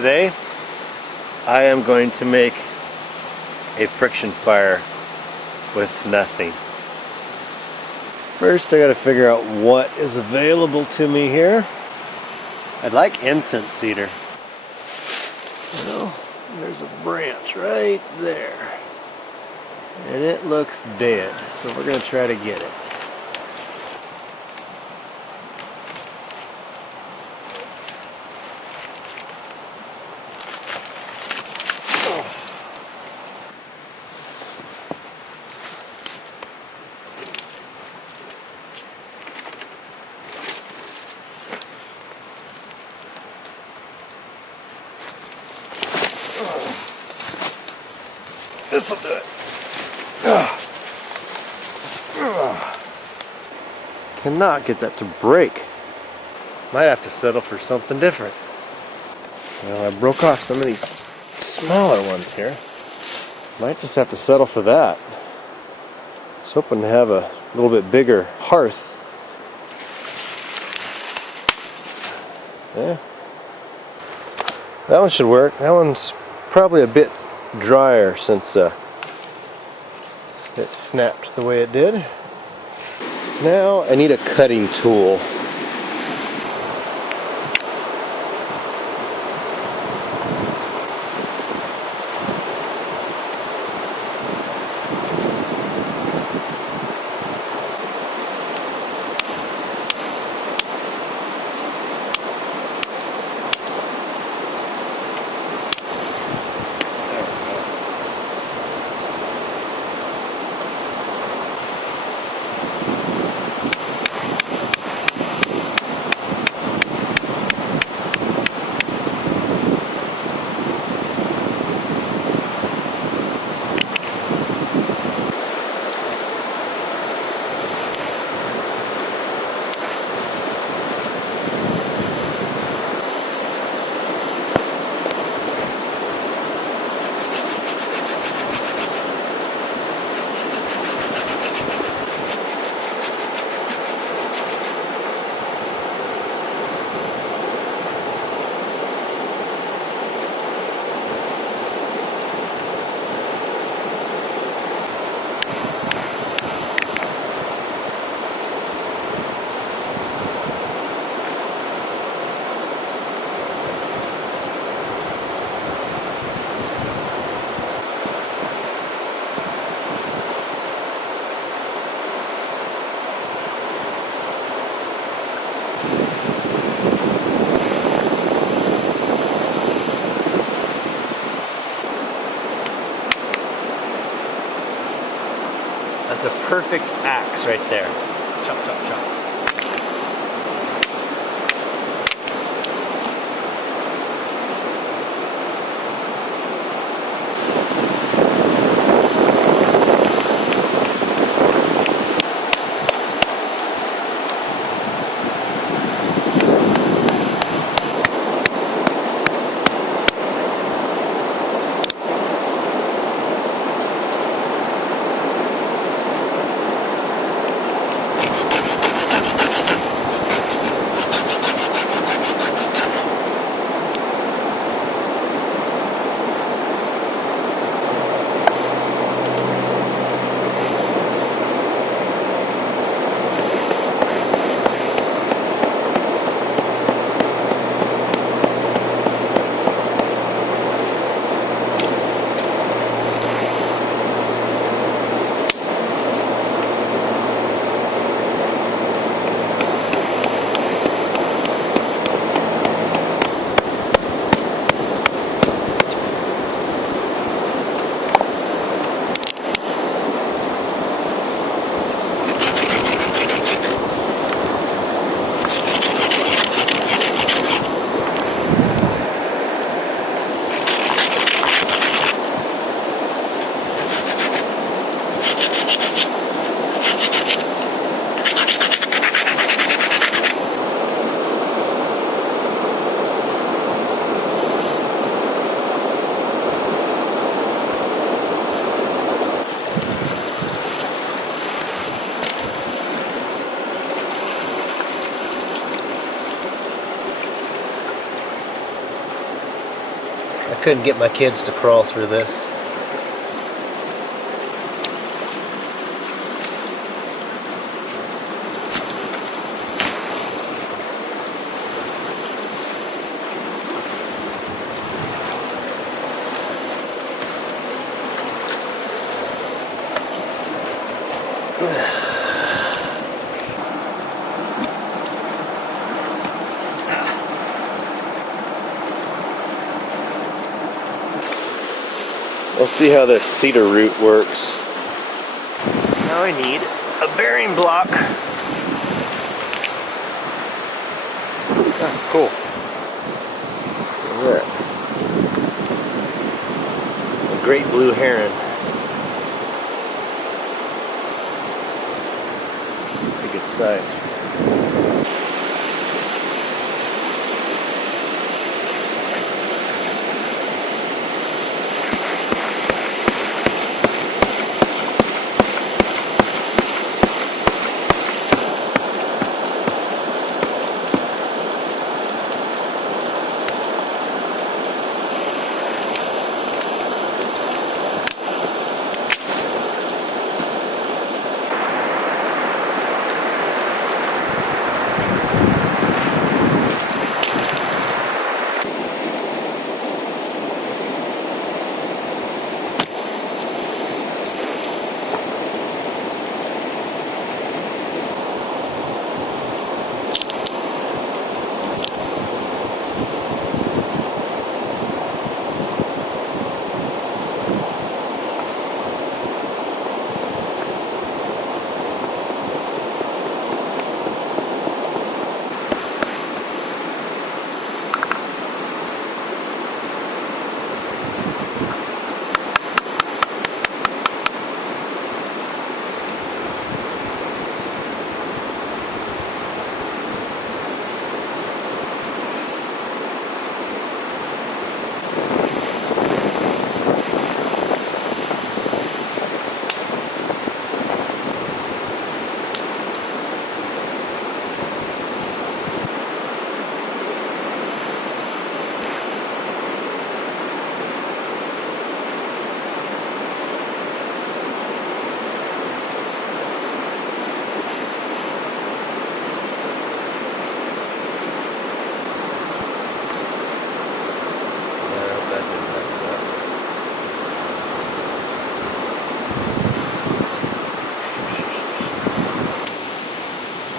Today I am going to make a friction fire with nothing. First I gotta figure out what is available to me here. I'd like incense cedar. Well, there's a branch right there. And it looks dead, so we're gonna try to get it. This'll do it. Cannot get that to break. Might have to settle for something different. Well, I broke off some of these smaller ones here. Might just have to settle for that. I was hoping to have a little bit bigger hearth. Yeah. That one should work. That one's probably a bit drier since it snapped the way it did. Now I need a cutting tool. That's a perfect axe right there. Chop, chop, chop. I couldn't get my kids to crawl through this. We'll see how this cedar root works. Now I need a bearing block. Ah, cool. Look at that. A great blue heron. Pretty good size.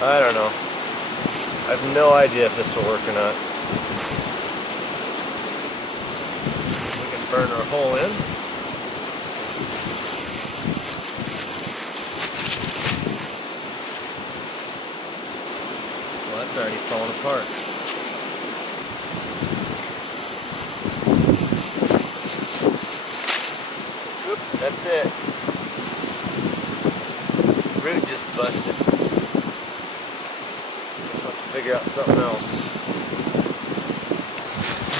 I don't know. I have no idea if this will work or not. We can burn our hole in. Well, that's already falling apart. Oop, that's it. Root just busted. Figure out something else.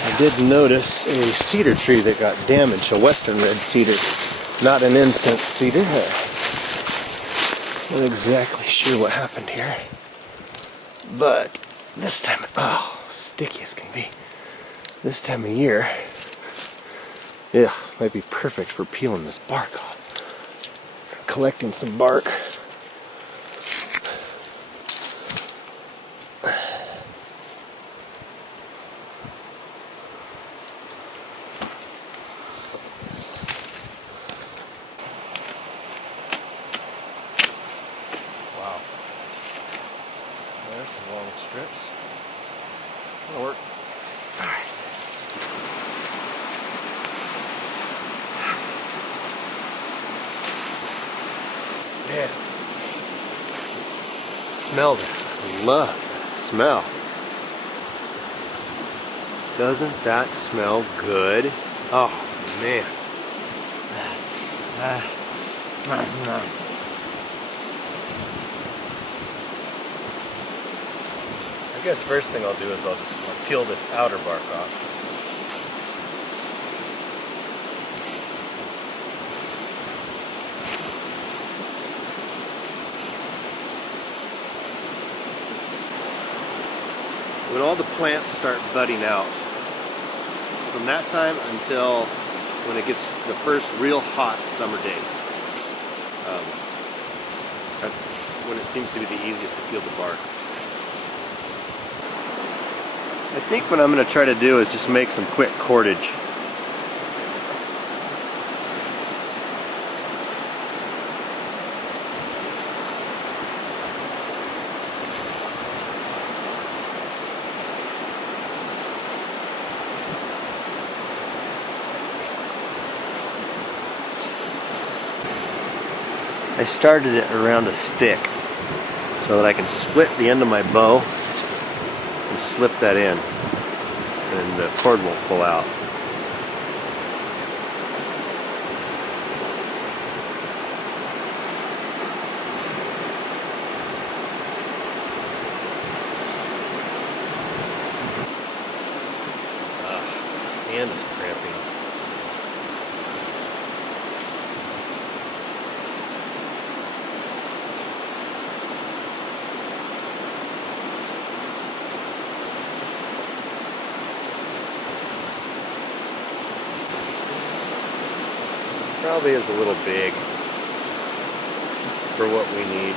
I did notice a cedar tree that got damaged, a western red cedar, not an incense cedar. Not exactly sure what happened here, but this time, oh, sticky as can be. This time of year, yeah, might be perfect for peeling this bark off. Collecting some bark. There's some long strips. That'll work. Alright. Yeah. Smell that. I love that smell. Doesn't that smell good? Oh, man. I guess first thing I'll do is I'll peel this outer bark off. When all the plants start budding out, from that time until when it gets the first real hot summer day. That's when it seems to be the easiest to peel the bark. I think what I'm going to try to do is just make some quick cordage. I started it around a stick so that I can split the end of my bow and slip that in, and the cord won't pull out. Hand is cramping. Probably is a little big for what we need.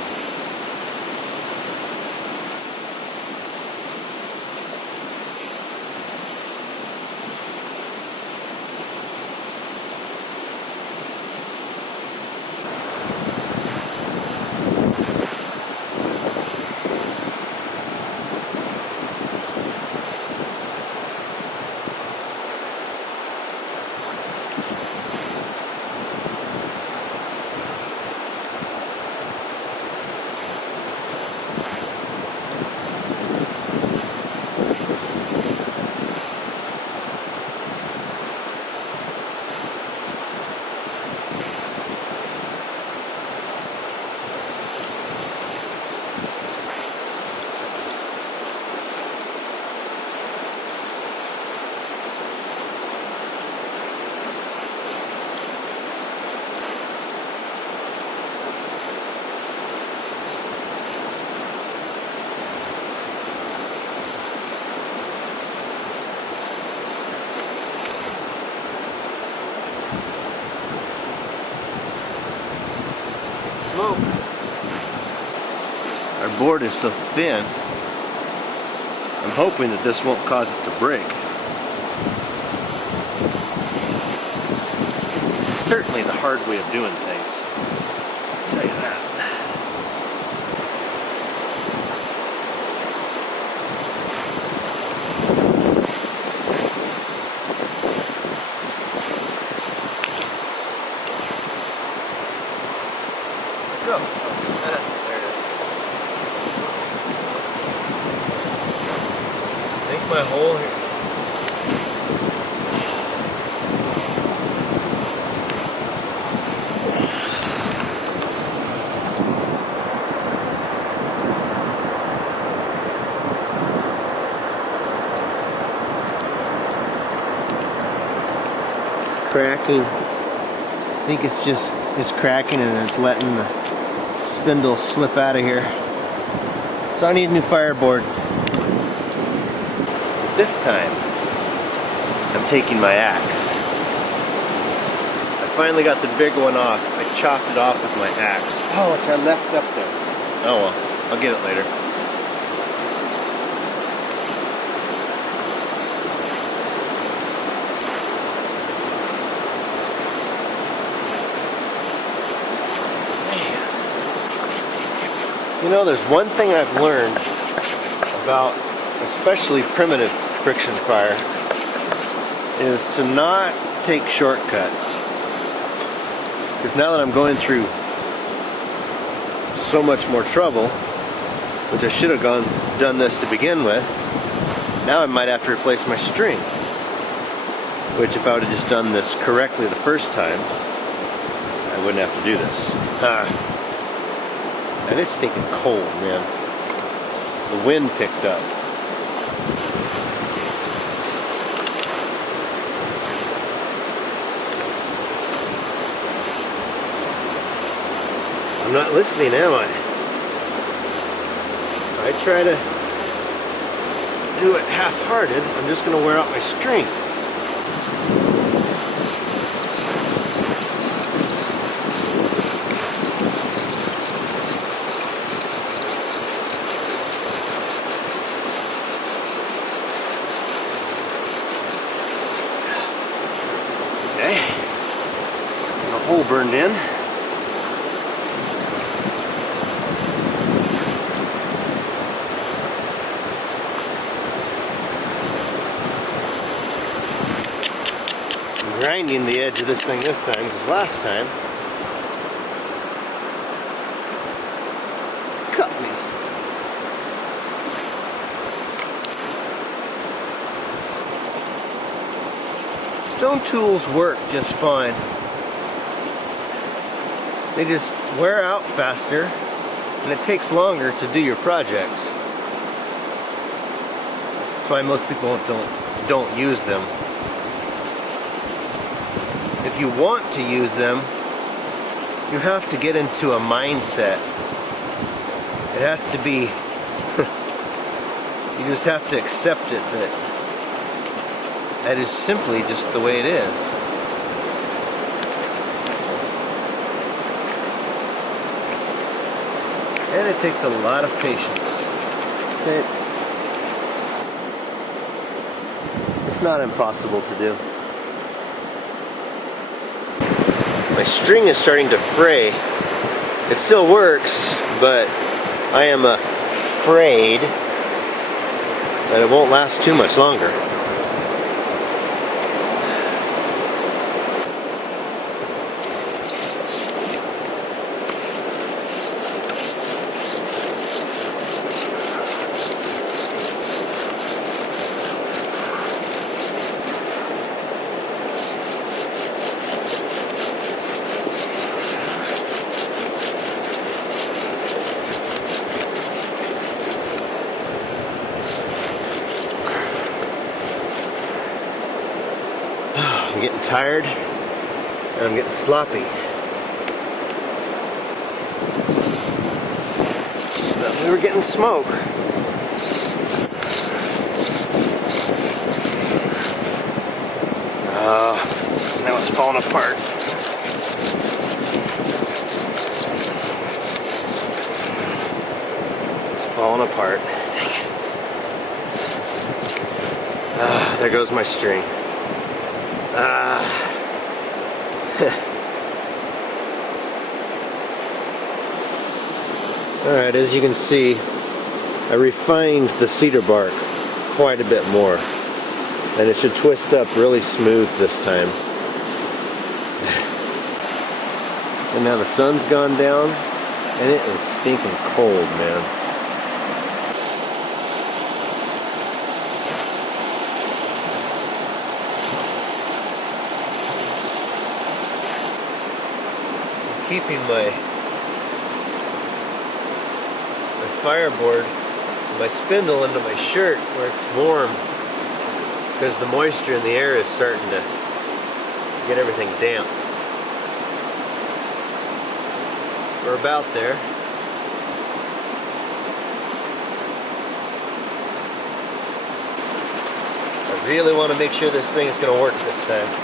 Smoke. Our board is so thin, I'm hoping that this won't cause it to break. It's certainly the hard way of doing things, I'll tell you that. Go. There it is. I think my hole here. It's cracking. I think it's cracking and it's letting the spindle slip out of here. So I need a new fireboard. This time, I'm taking my axe. I finally got the big one off. I chopped it off with my axe. Oh, which I left up there. Oh well, I'll get it later. You know, there's one thing I've learned about especially primitive friction fire is to not take shortcuts. Because now that I'm going through so much more trouble, which I should have done this to begin with, now I might have to replace my string. Which if I would have just done this correctly the first time, I wouldn't have to do this. And it's stinking cold, man. The wind picked up. I'm not listening, am I? If I try to do it half-hearted, I'm just going to wear out my string. hole burned in. I'm grinding the edge of this thing this time, because last time cut me. Stone tools work just fine. They just wear out faster, and it takes longer to do your projects. That's why most people don't use them. If you want to use them, you have to get into a mindset. It has to be, you just have to accept it that is simply just the way it is. And it takes a lot of patience. It's not impossible to do. My string is starting to fray. It still works, but I am afraid that it won't last too much longer. I'm getting tired and I'm getting sloppy. But we were getting smoke. Now it's falling apart. It's falling apart. Dang it. There goes my string. Alright, as you can see, I refined the cedar bark quite a bit more, and it should twist up really smooth this time. And now the sun's gone down, and it is stinking cold, man. Keeping my fireboard, my spindle into my shirt where it's warm, because the moisture in the air is starting to get everything damp. We're about there. I really want to make sure this thing is going to work this time.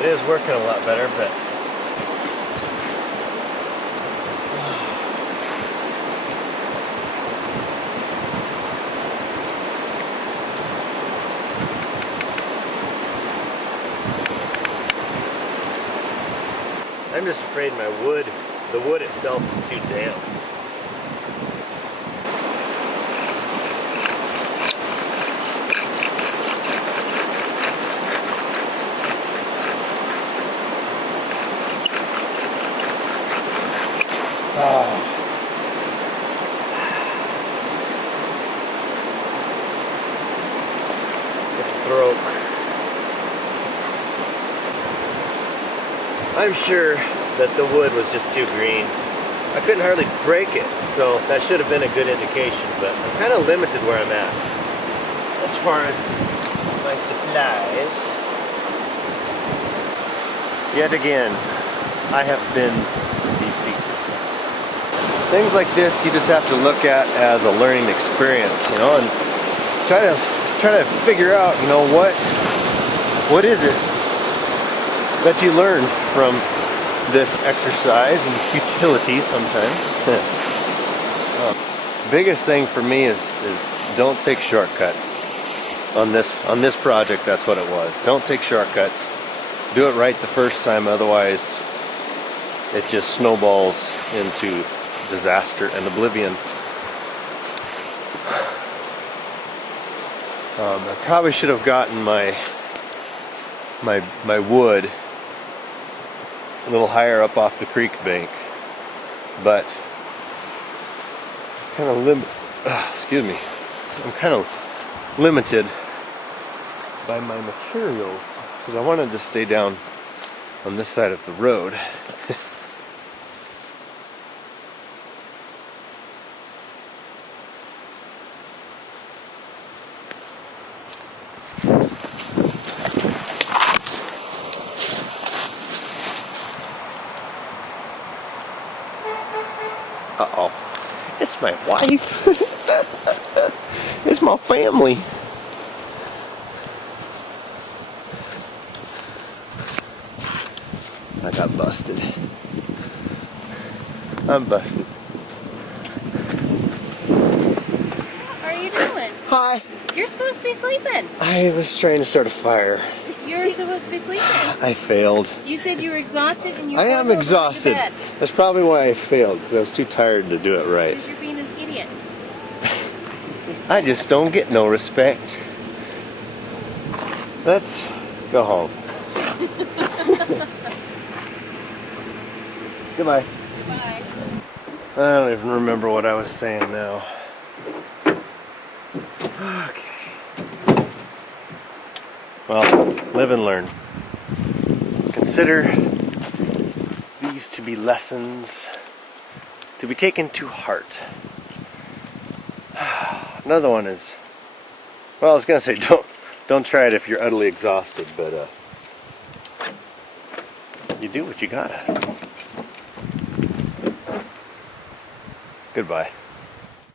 It is working a lot better, but I'm just afraid the wood itself is too damp. Throat. I'm sure that the wood was just too green. I couldn't hardly break it, so that should have been a good indication, but I'm kind of limited where I'm at as far as my supplies. Yet again, I have been defeated. Things like this you just have to look at as a learning experience, you know, and try to figure out, you know, what is it that you learn from this exercise and futility sometimes. Biggest thing for me is don't take shortcuts. On this project, that's what it was. Don't take shortcuts. Do it right the first time, otherwise it just snowballs into disaster and oblivion. I probably should have gotten my wood a little higher up off the creek bank, but kind of excuse me. I'm kind of limited by my materials because I wanted to stay down on this side of the road. Uh-oh. It's my wife. It's my family. I got busted. I'm busted. What are you doing? Hi. You're supposed to be sleeping. I was trying to start a fire. You're supposed to be sleeping. I failed. You said you were exhausted and you were I am exhausted. That's probably why I failed, because I was too tired to do it right. Because you're being an idiot. I just don't get no respect. Let's go home. Goodbye. Goodbye. I don't even remember what I was saying now. Okay. Well, live and learn. Consider these to be lessons to be taken to heart. Another one is, well, I was gonna say don't try it if you're utterly exhausted, but you do what you gotta. Goodbye.